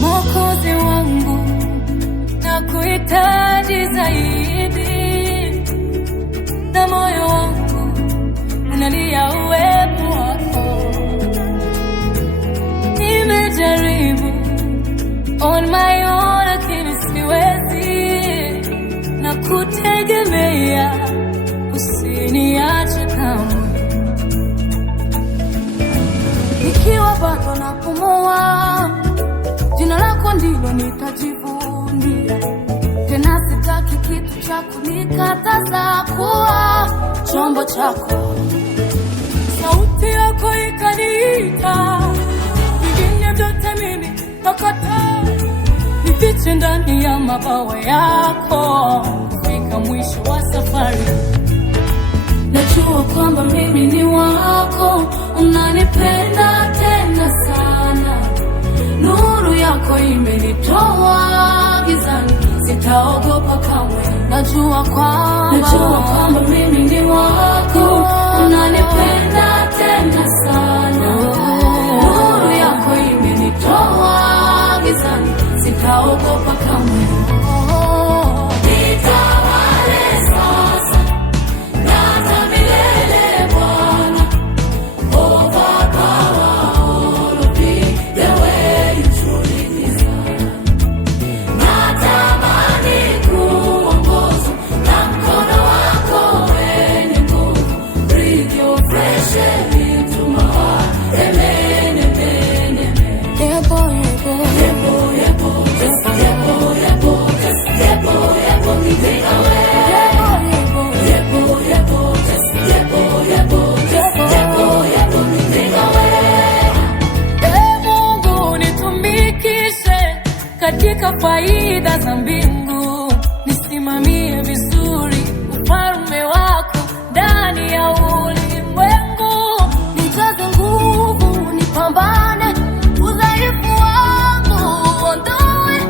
Mwokozi wangu, nakuhitaji zaidi, na moyo wangu unalia uwepo wako. Nimejaribu on my own, lakini siwezi, na kutegemea, usiniache kamwe. Nikiwa bado napumua, jina lako ndilo nitajivunia. Tena sitaki kitu cha kunikataza kuwa chombo chako. Sauti yako ikaniita, vingine vyote mimi nakataa. Nifiche ndani ya mabawa yako, fika mwisho wa safari. Najua kwamba mimi ni wako, unanipenda tena sana. Nuru yako imenitoa gizani, sitaogopa kamwe. Najua kwamba mimi ni wako, unanipenda tena sana. Nuru yako imenitoa gizani, sitaogopa kamwe. Nitawale sasa na hata milele Bwana. Katika faida za mbingu, nisimamie vizuri ufalme wako ndani ya ulimwengu. Nijaze nguvu, nipambane udhaifu wangu, ondoe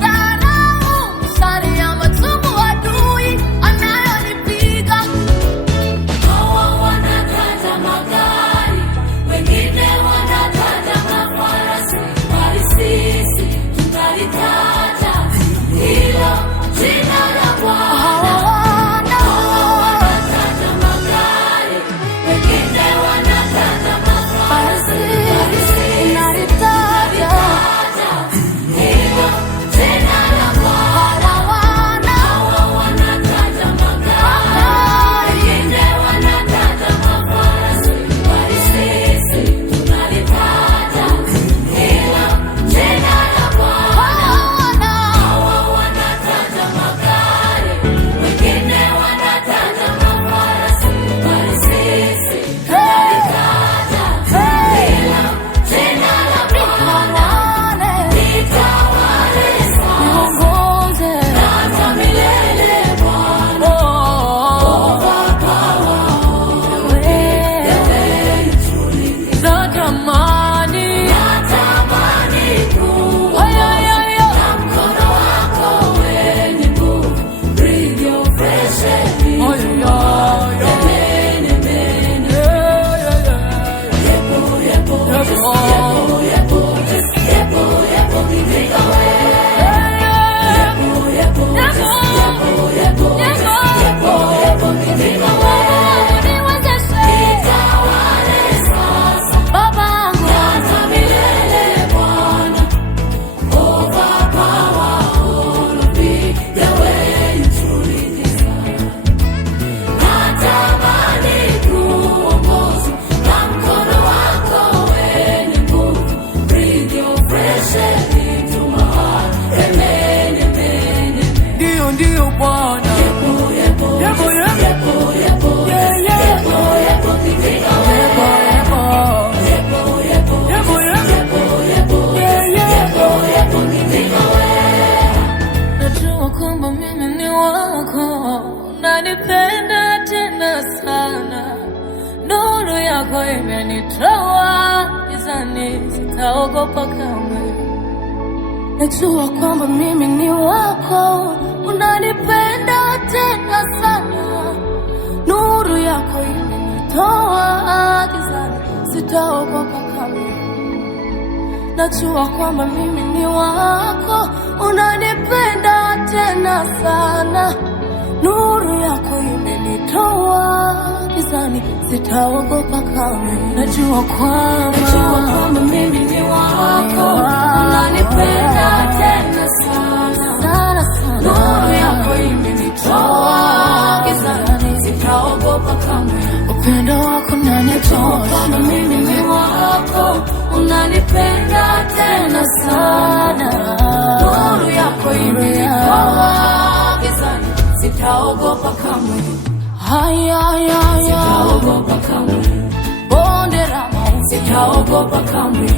dharau, mishale ya machungu adui anayonipiga. Hawa wanataja magari, wengine wanataja mafarasi, bali sisi tunalitaja hilo jina la Bwana. Hawa wanataja magari, wengine wanataja mafarasi, bali sisi tunalitaja hilo jina la Bwana. Hawa wanataja magari, wengine wanataja mafarasi, bali sisi tunalitaja hilo jina la Bwana. Hawa wanataja magari, wengine wanataja mafarasi, bali sisi tunalitaja hilo jina la Bwana. Nitawale sasa na hata milele Bwana. Natamani kuwa na mkono wako wenye nguvu. Bring your fresh air into my Ndio Bwana. Najua kwamba mimi ni wako, unanipenda tena sana. Nuru yako imenitoa gizani, sitaogopa kamwe. Najua kwamba mimi ni wako, unanipenda tena sana. Nuru yako imenitoa gizani, sitaogopa kamwe. Najua kwamba mimi ni wako, unanipenda tena sana. Nuru yako imenitoa gizani, sitaogopa kamwe. Najua kwamba mimi ni wako, unanipenda tena sana. Nuru yako imenitoa gizani, sitaogopa kamwe. Upendo wako unanitoa, kwamba mimi ni wako, unanipenda tena sana. Nuru yako imenitoa gizani, sitaogopa kamwe. Sitaogopa kamwe. Bonde la mauti, sitaogopa kamwe.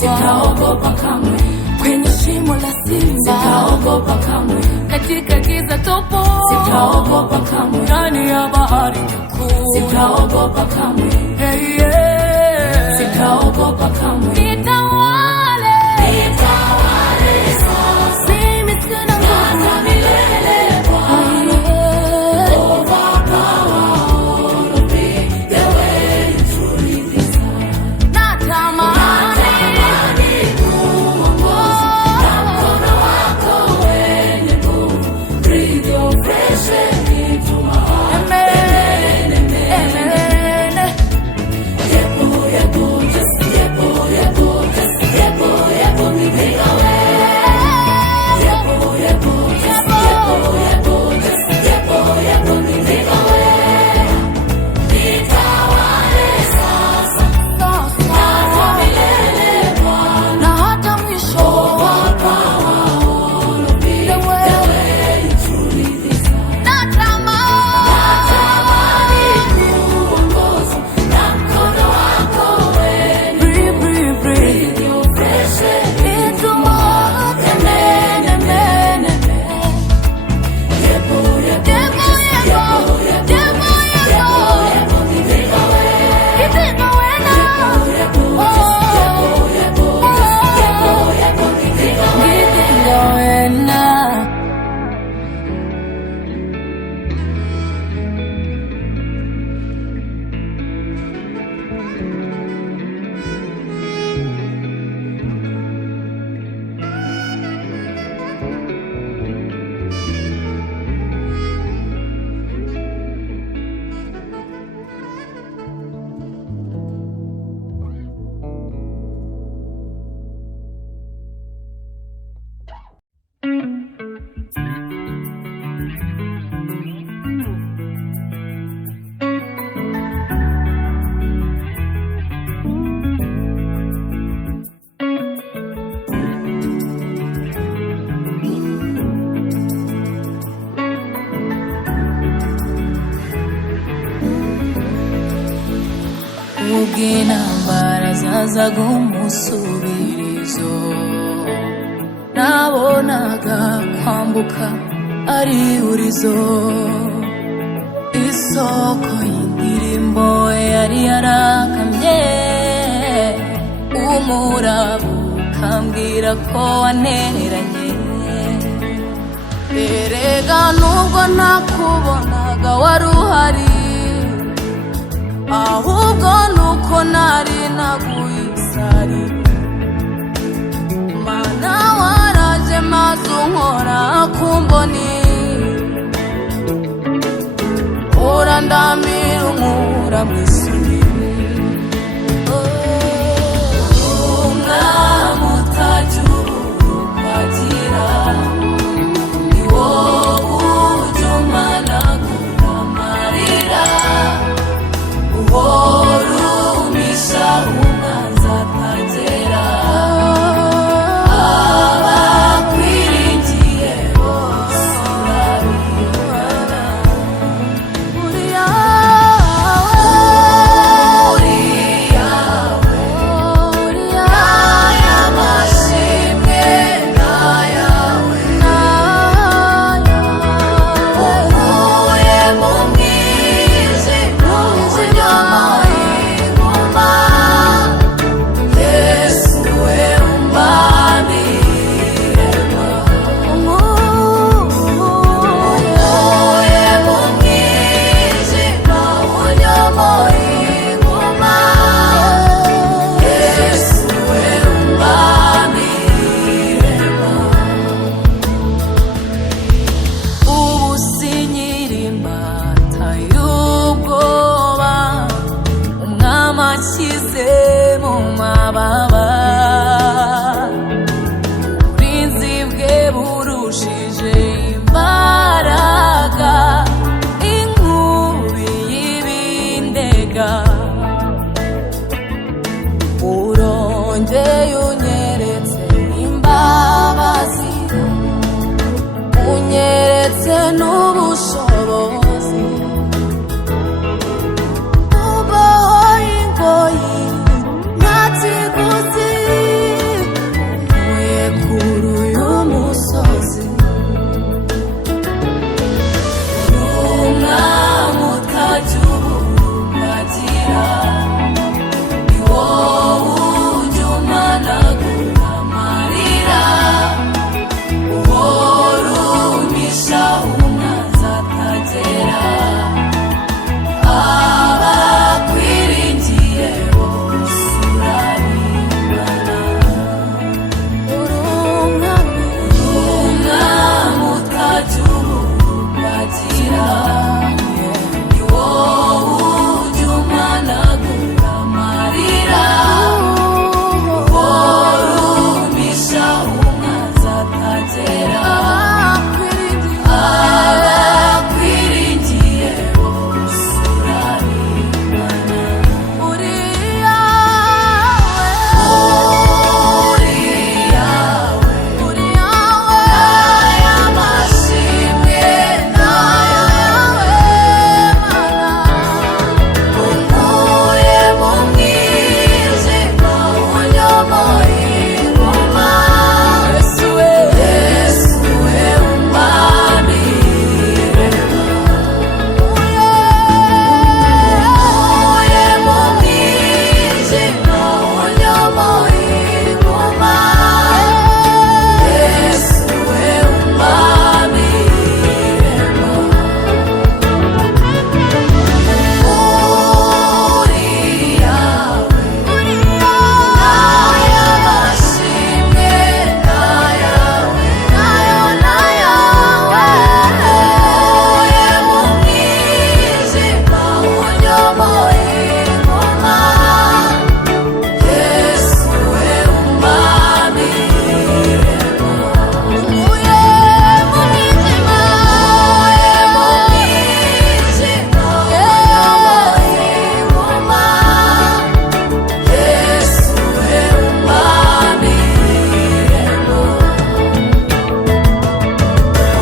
Sitaogopa kamwe. Kwenye shimo la simba, sitaogopa kamwe. Katika giza tupu, sitaogopa kamwe. Ndani ya bahari kuu, sitaogopa kamwe. Hey, yeah. Sitaogopa kamwe. Nitawale sasa, mimi sina nguvu milele. Ugina mbaraza z'umusubirizo, nabonaga kwambuka ari urizo. Isoko y'indirimbo yari yarakamye, umurabo ukambwira ko waneranye. Erega nubwo nakubonaga wari uhari, ahubwo nuko nari naguye isari. Mana waraje maze unkora kumboni, urandamira unkura mw'isuri. Umwami utagira urukwakira, ni wowe ujya umanagura amarira. Umisha umwanzi atagera, abakwiringiye bose urabibona. Uri yawe wanshyize mu mababa, uburinzi bwe burushije imbaraga inkubi y'ibindega. Urongeye unyeretse imbabazi, unyeretse n'ubushobozi, ubohoye ingoyi nta kiguzi, uvuye kuri uyu musozi. Uri umwami utajya ububagira, ni wowe ujya umanagura amarira, uhora umisha umwanzi atagera. Abakwiringiye bose urabibona. Uri umwami utajya ububagira, ni wowe ujya umanagura amarira, uhora umisha umwanzi atagera. Abakwiringiye bose urabibona. Uri yawe, uri yawe, uri yawe, aya mashimwe n'ayawe Mana. Unkuye mu mwijima unyoboye ingoma. Yesu we, Yesu we umwami rema. Unkuye mu mwijima unyoboye ingoma. Yesu we umwami rema. Uri yawe, uri yawe, aya mashimwe n'ayawe, nayo n'ayawe. Unkuye mu mwijima unyoboye ingoma. Yesu we umwami rema. Unkuye mu mwijima, unkuye mu mwijima unyoboye ingoma. Yesu we umwami rema.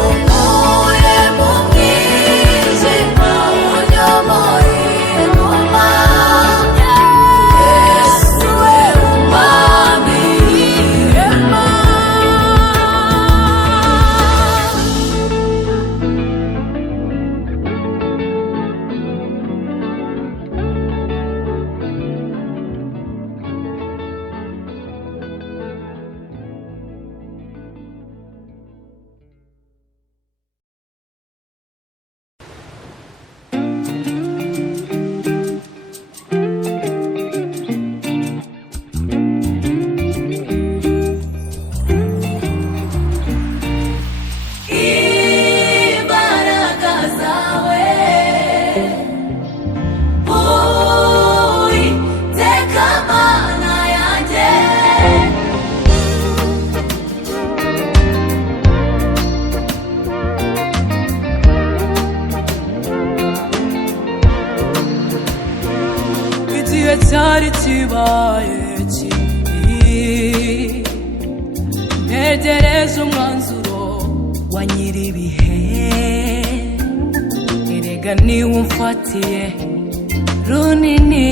Unkuye mu mwijima unyoboye ingoma. Yesu we umwami rema. Imbaraga zawe, Uwiteka Mana yanjye. Igihe cyari kibaye kibi, ntegereje umwanzuro wa nyir'ibihe. Erega niwe umfatiye runini,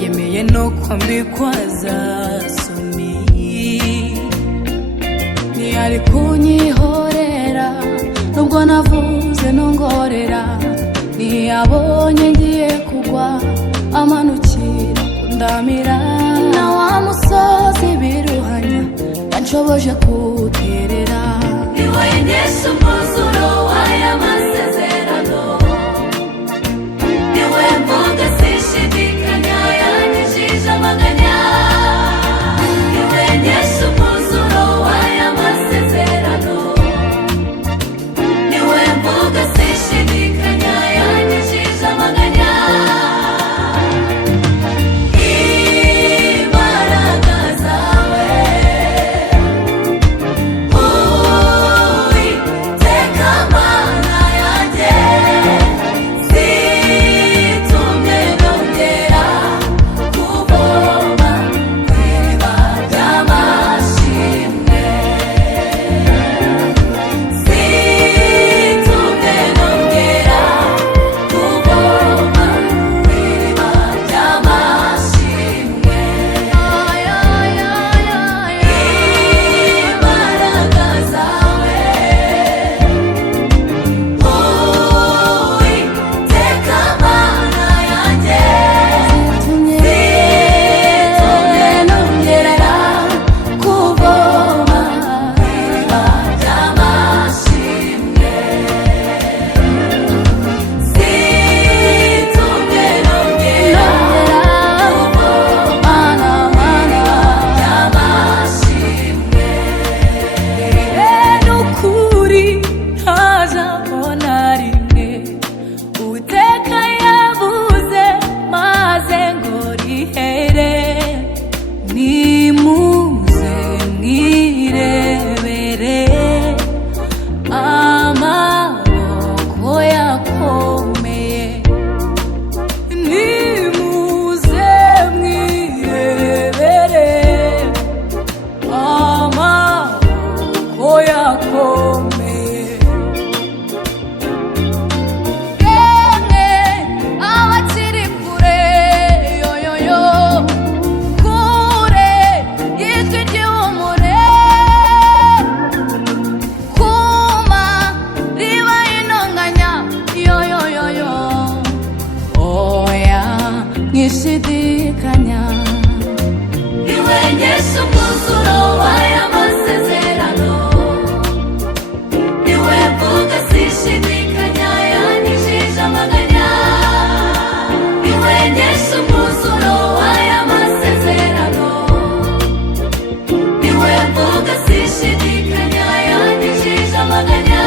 yemeye no kwambikwaza soni. Ntiyari kunyihorera nubwo navuze nongorera, ntiyabonye ngiye kugwa amanukira kundamira. Na wa musozi biruhanya yanshoboje kuwuterera. Ni wowe Yesu umwuzuro w'aya masezerano, ni wowe mvuga sinshidikanya yanyijije amaganya. Ni wowe Yesu umwuzuro w'aya masezerano, ni wowe mvuga sinshidikanya yanyijije amaganya. nkishidikanya. Niwenyesha umwuzuro w'aya masezerano, niwe mvuga sishidikanya, yanijije amaganya. Niwenyesha umwuzuro w'aya masezerano, niwe mvuga sishidikanya, yanijije amaganya.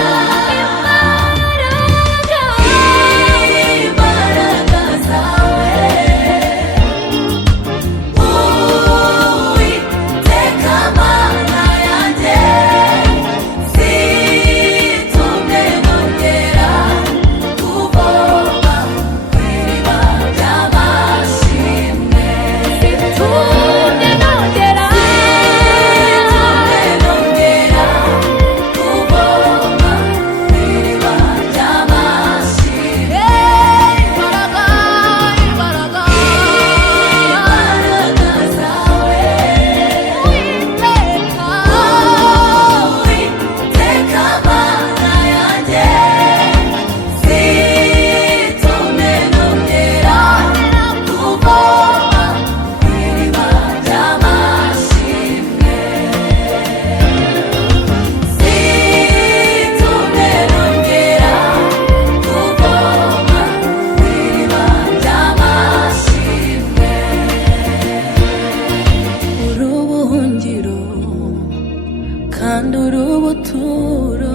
Kandi urubuturo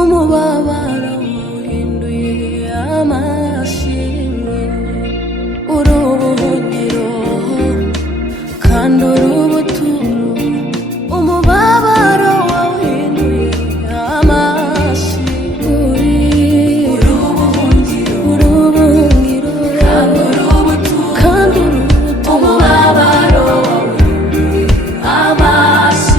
umubabaro uhinduye amashimwe. Urubuhungiro kandi urubuturo umubabaro uhinduye amashimwe. Urubuhungiro kandi urubuturo umubabaro uhinduye amashimwe.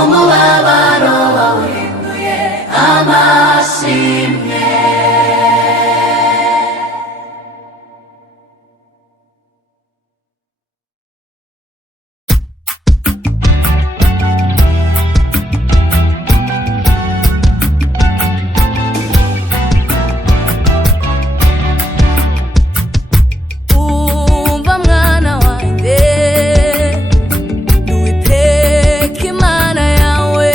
Umubabaro wahinduye amashimwe. Umva mwana wanjye, Uwiteka Imana yawe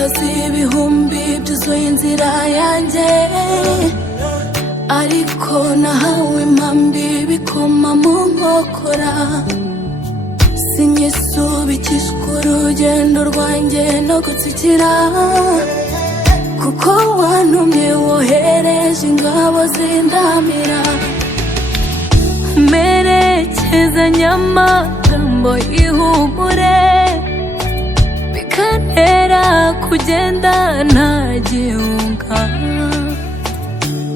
utazi ibihumbi byuzuye inzira yanjye, ariko nahawe impambi bikoma mu nkokora. Sinyisubikishwa urugendo rwanjye no gutsikira, kuko wantumye wohereje ingabo zindamira. Merekezanya amagambo y'ihumure, bikantera kugenda nta gihunga.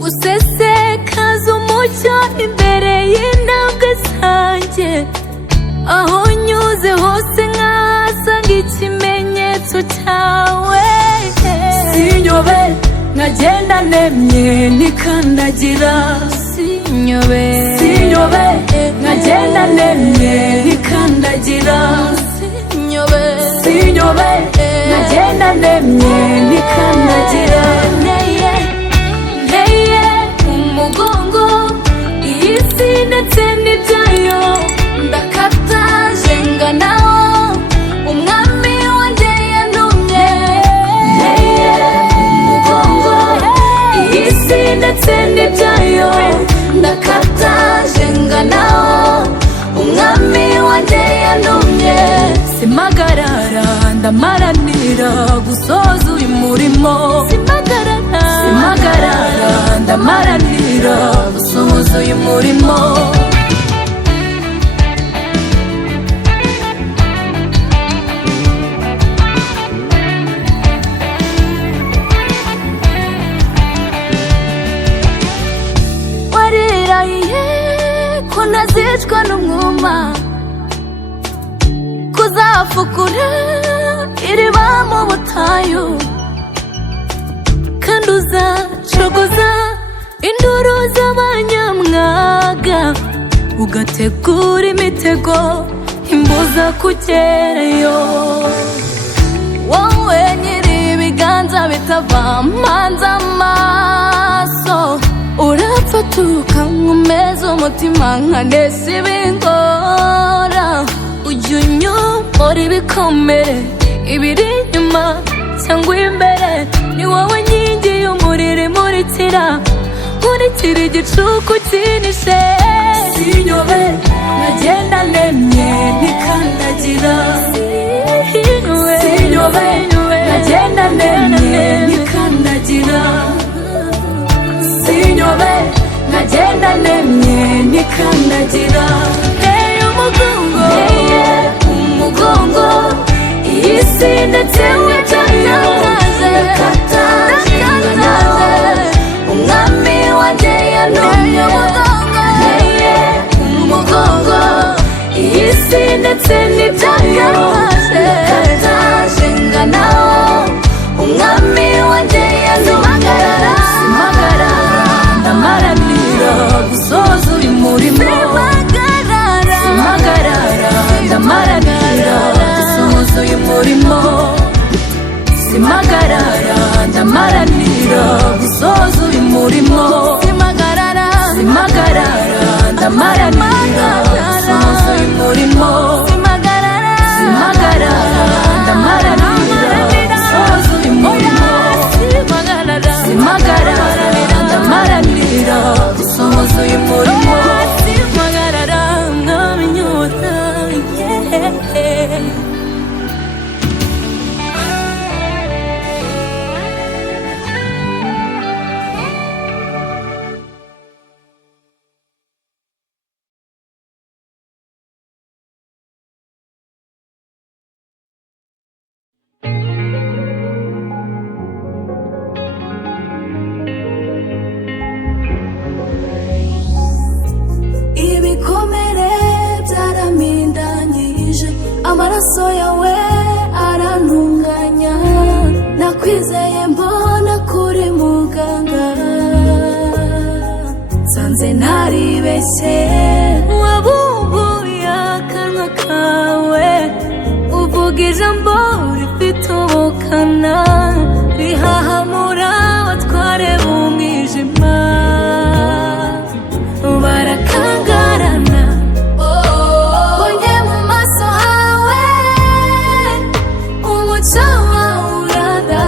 Usesekaza umucyo imbere y'intambwe zanjye, aho nyuze hose nkahasanga ikimenyetso cyawe. Sinyobe nkagenda nemye nikandagira, sinyobe nkagenda nemye nikandagira, sinyobe nkagenda nemye nikandagira. Nteye umugongo iyi si ndetse n'ibyayo, ndakata jenga nawo umwami wanjye yantumye. Nteye umugongo iyi si ndetse n'ibyayo, ndakata jenga nawo umwami wanjye yantumye. Simpagarara ndamaranira gusoza uyu murimo, simpagarara ndamaranira gusoza uyu murimo. Warirahiye ko ntazicwa n'umwuma, kuzafukura iriba mu butayu, kandi uzacogoza induru z'abanyamwaga, ugategura imitego imbuza kugerayo. Wowe nyiri ibiganza bitava mpanze amaso, urapfatuka nkomeza umutima nkanesa ibingora. Ujya unyomora ibikomere, ibiri inyuma cyangwa imbere, ni wowe nkingi y'umuriro imurikira, nkurikira igicuku kinishe. Sinyobe nkagenda nemye nikandagira, sinyobe nkagenda nemye nikandagira, sinyobe nkagenda nemye nikandagira. Nteye umugongo iyi si ndetse n'ibyayo, ndakataje umwami wanjye yantumye. Nteye umugongo iyi si ndetse n'ibyayo, ndakataje nganaho umwami wanjye yantumye. Simpagarara ndamaranira gusoza uyu murimo, simpagarara ndamaranira gusoza uyu murimo, simpagarara ndamaranira gusoza uyu murimo, simpagarara ndamaranira gusoza uyu murimo, simpagarara ndamaranira gusoza uyu murimo, simpagarara ndamaranira gusoza uyu murimo, simpagarara nk'abinyota. Ibikomere byarampindanyije, amaraso yawe arantunganya. Nakwizeye mbona kuri muganga, nsanze naribeshye. Wabumbuye akanwa kawe, uvuga ijambo rifite ubukana, rihahamura abatware b'umwijima. Barakangarana bonye mu maso hawe, umucyo wawe urada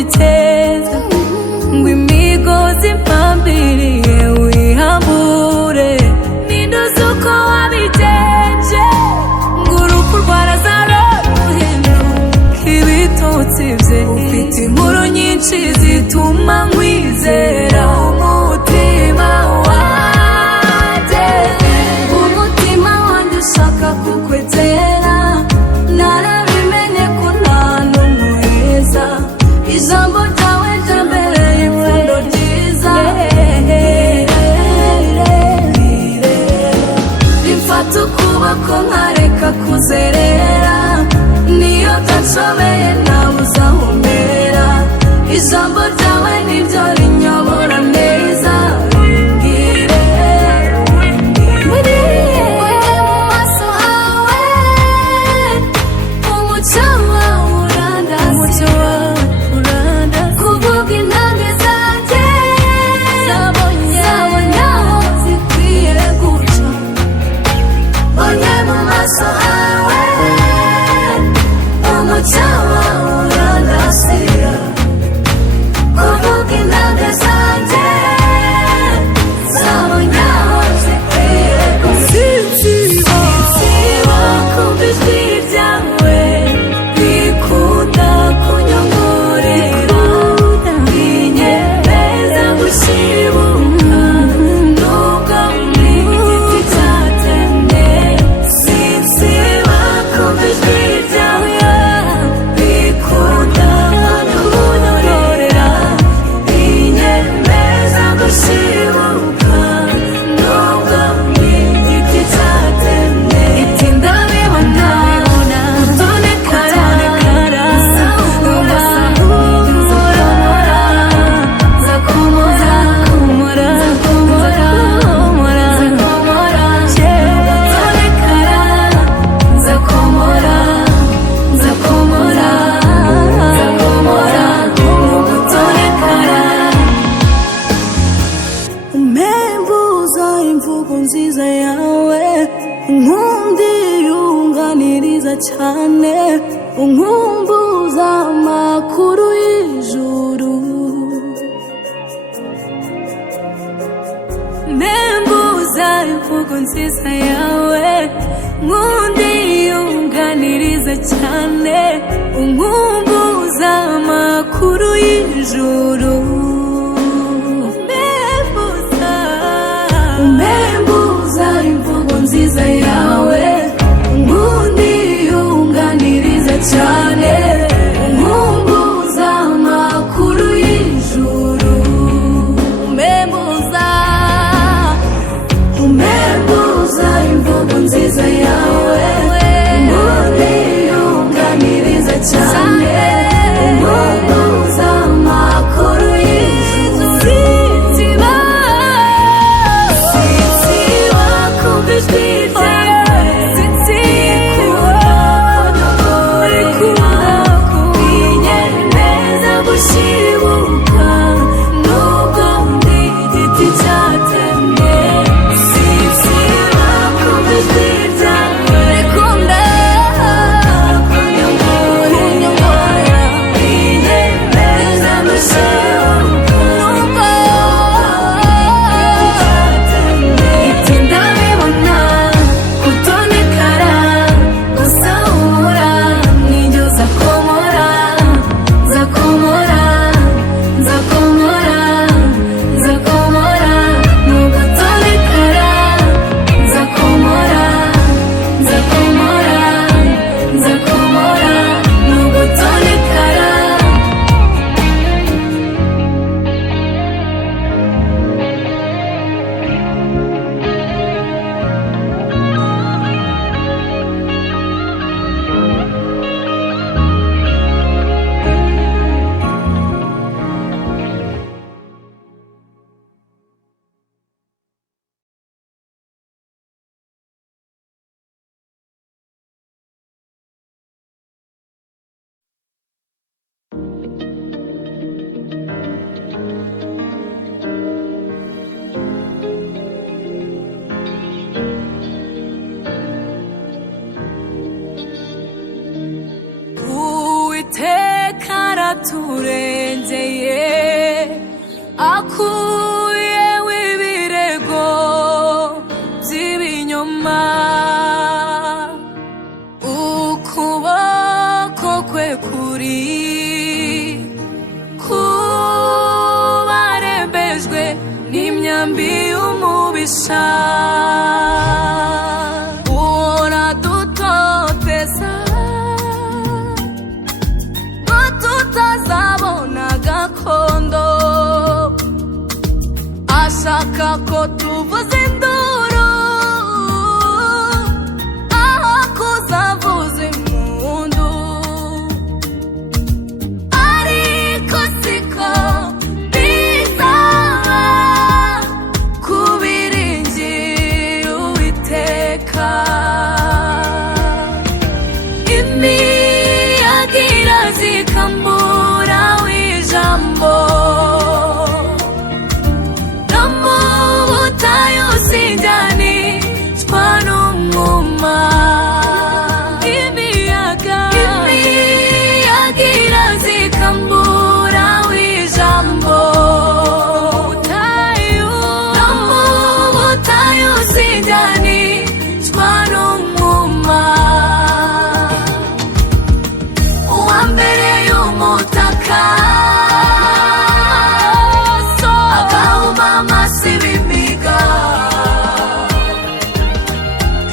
ubiteza ngo imigozi mpambiriye wihambure ninduze uko wabigenje ngo urupfu rwarazaro ruhinduka ibitotsi bye ufite inkuru nyinshi zituma nkwizera umutima wanjye ushaka kukwegera narabimenye ko nta n'umuheza ijambo ryawe ryambereye ipfundo ryiza rimfata ukuboko nkareka kuzerera niyo udashobeye nawe uzahumera ijambo ryawe niryo rinyobora neza nziza yawe nkundi yunganiriza cyane unkumbuza amakuru y'ijuru membuza imvugo nziza yawe nkundi yunganiriza cyane unkumbuza amakuru y'ijuru imvugo nziza yawe nkundi yunganiriza cyane nkumbuza amakuru y'ijuru umembuza imvugo nziza yawe nkundi yunganiriza cyane nkumbuza amakuru y'ijuru turengera akuyeho ibirego by'ibinyoma, ukuboko kwe kuri kubarembejwe n'imyambi y'umubisha. Uradutoteza ngo tutazabona gakondo, ashaka ko tuvuza induru aho kuzavuza impundu. Ariko siko bizaba ku biringiye Uwiteka. Imiyaga irazikambura w'ijambo, no mu butayu sinjyanishwa n'umwuma. Imiyaga irazikambura w'ijambo, no mu butayu sinjyanishwa n'umwuma. Uwambereye umutaka agahuma amasiba imiga,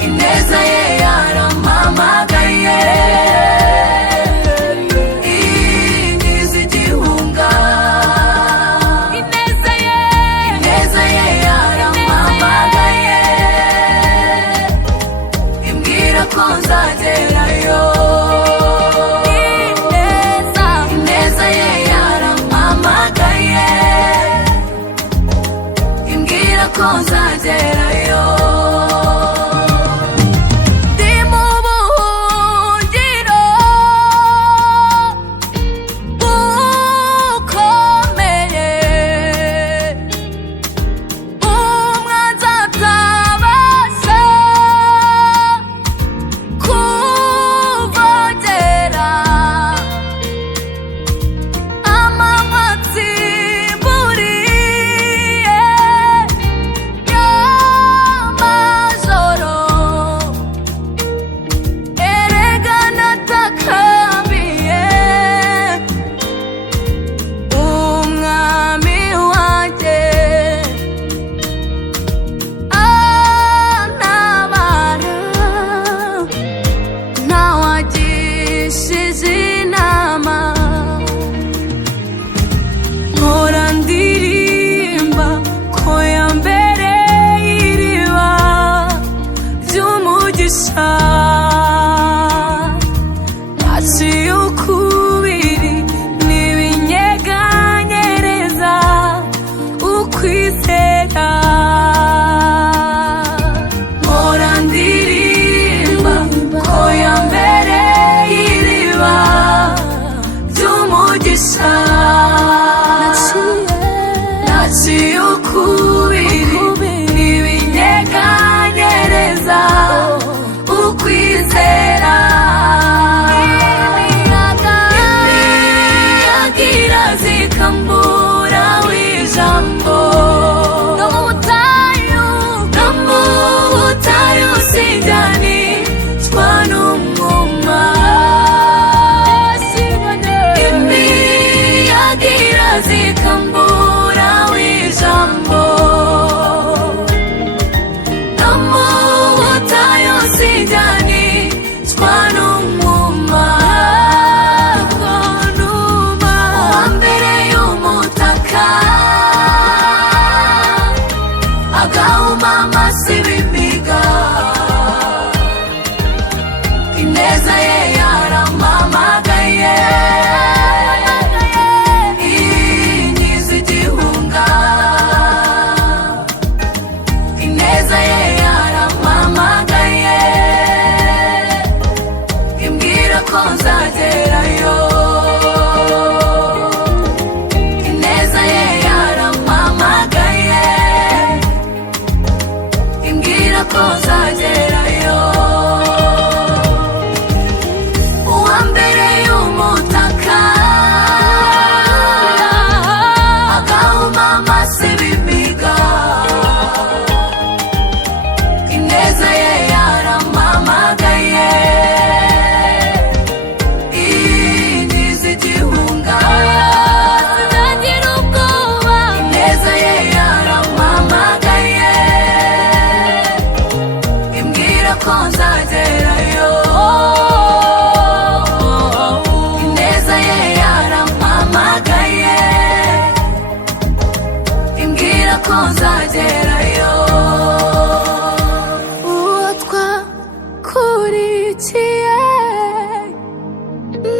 ineza ye yarampamagaye inkiza igihunga. Ineza ye yarampamagaye imbwira ko nzagerayo. Ineza ye yarampamagaye imbwira ko nzagerayo. Ndi mu buhungiro bukomeye, umwanzi atabasha kuvogera, amanywa atsimburiye y'amajoro. Erega natakambiye umwami wanjye antabara, ntawagishije inama. Mpora ndirimba ko yambereye iriba ry'umugisha. Naciye ukubiri n'ibinyeganyereza ukwizera. Mpora ndirimba ko yambereye iriba ry'umugisha. Naciye ukubiri n'ibinyeganyereza ukwizera. Imiyaga irazikambura w'ijambo, no mu butayu sinjyanishwa n'umwuma. Imiyaga irazikambura w'ijambo, no mu butayu sinjyanishwa n'umwuma. Uwambereye umutaka agahuma amasiba imiga, ineza ye yarampamagaye inkiza igihunga. Ineza ye yarampamagaye imbwira ko nzagerayo. Ineza ye yarampamagaye imbwira ko nzagerayo. Uwambereye umutaka agahuma amasiba ko nzagerayo. Ineza ye yarampamagaye imbwira ko nzagerayo. Uwo twakurikiye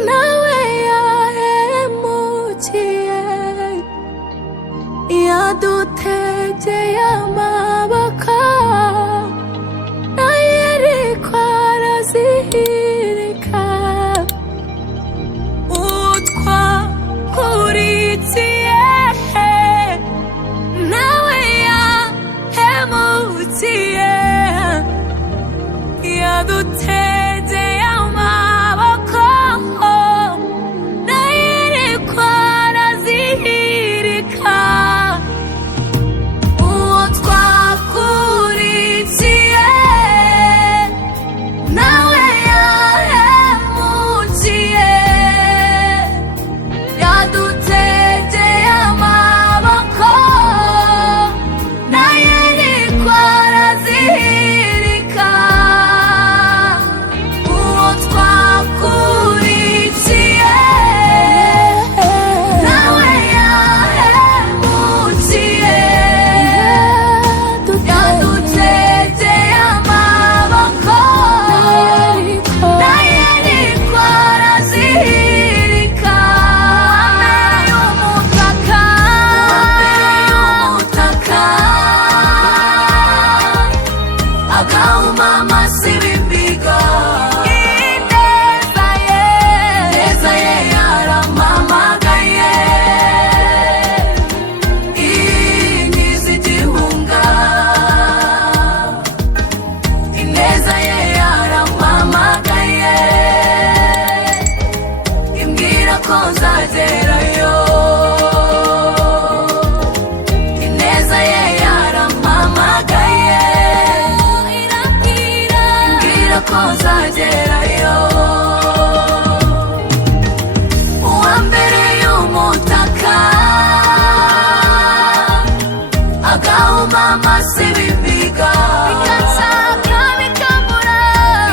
nawe yahemukiye, yadutegeye amaboko naye ariko arazihirika. Uwo twakurikiye nawe yahemukiye, yadutegeye amaboko naye ariko arazihirika. Uwo twakurikiye nawe yahemukiye, yadutegeye amaboko naye ariko arazihirika. Uwo twakurikiye nawe yahemukiye, yadutegeye amaboko naye ariko arazihirika. Umutaka agahumama sibimbiga. Ineza ye yarampamagaye inkiza igihunga. Ineza ye yarampamagaye imbwira ko nzagerayo. Ineza ye yarampamagaye imbwira ko nzagerayo. Uwa mbere y'umutaka agahumama sibimbiga. Bikansaka bikabura.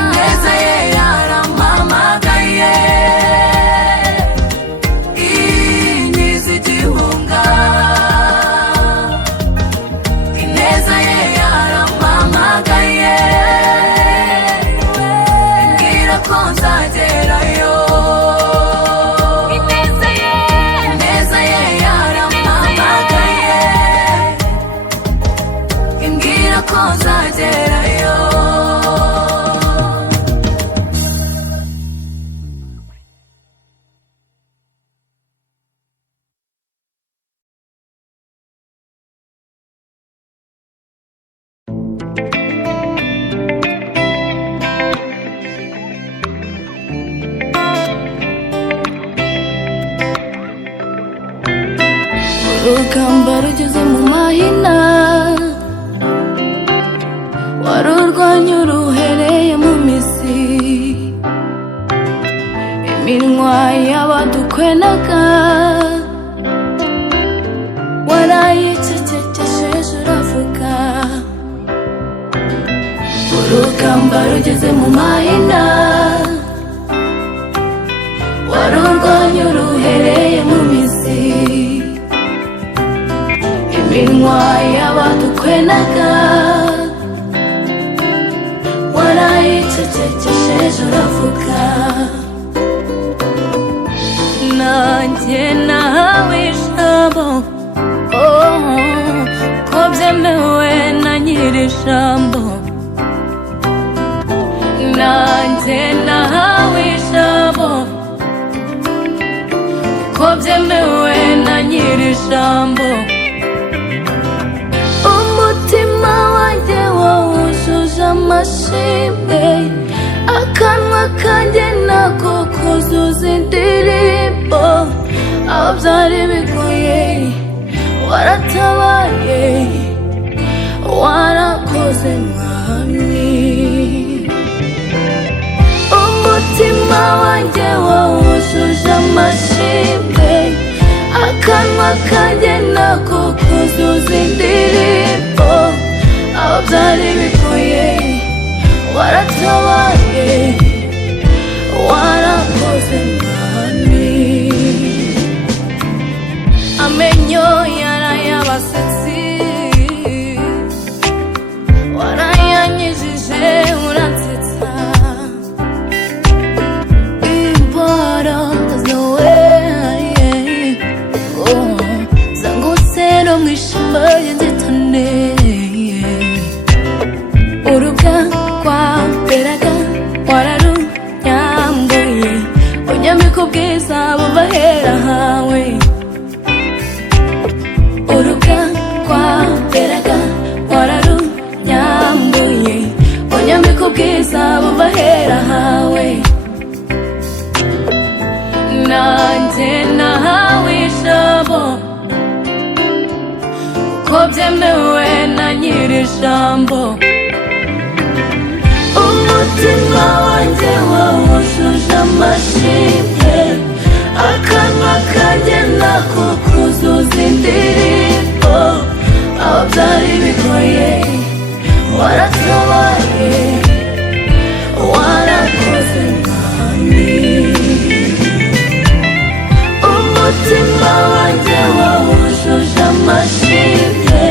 Ineza ye yarampamagaye inkiza igihunga. Ineza ye yarampamagaye imbwira ko nzagerayo. Ineza ye yarampamagaye imbwira ko nzagerayo. Urugamba rugeze mu mahina, warurwanya uruhereye mu misi. Iminwa y'abadukwenaga warayicecekesheje uravuga. Urugamba rugeze mu mahina, warurwanya uruhereye mu misi. Iminwa y'abadukwenaga warayicecekesheje uravuga. Nanjye nahawe ijambo ko byemewe na nyiri ijambo. Nanjye nahawe ijambo ko byemewe na nyiri ijambo. Umutima wanjye wawujuje amashimwe, akanwa kanjye nako kuzuza indirimbo. Aho byari bigoye waratabaye, warakoze mwami. Umutima wanjye wawujuje amashimwe, akanwa kanjye nako kuzuza indirimbo. Aho byari bigoye waratabaye, kwamberaga wararunyambuye, unyambika ubwiza buva hera hawe. Urubwa kwamberaga wararunyambuye, unyambika ubwiza buva hera hawe. Nanjye nahawe ijambo ko byemewe na nyiri ijambo. Umutima wanjye wawujuje amashimwe, akanwa kanjye nako kuzuza indirimbo. Aho byari bigoye waratabaye, warakoze mwami. Umutima wanjye wawujuje amashimwe,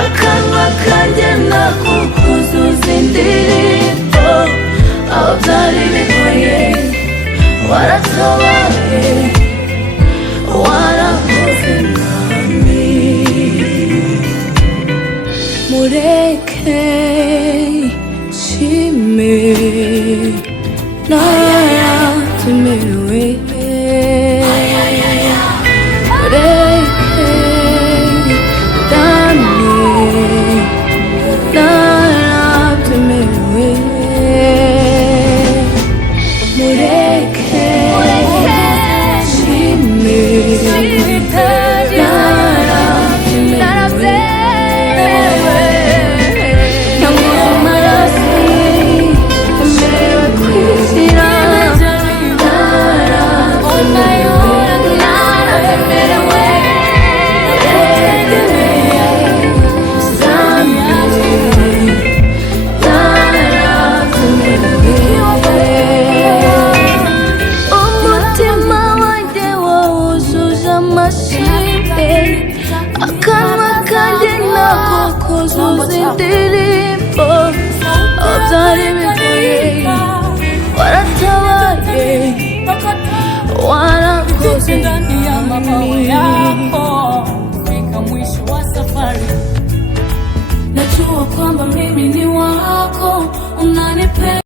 akanwa kanjye nako kuzuza indirimbo. Aho byari bigoye waratabaye, warakoze mwami. Mureke nshime naratumiwe, mureke ndamye naratumiwe, mureke nshime naratumiwe. Akanwa kanjye nako kuzuza indirimbo. Aho byari bigoye waratabaye, warakoze ndani ya mabawa yako. Fika mwisho wa safari, najua kwamba mimi ni wako, unanipenda.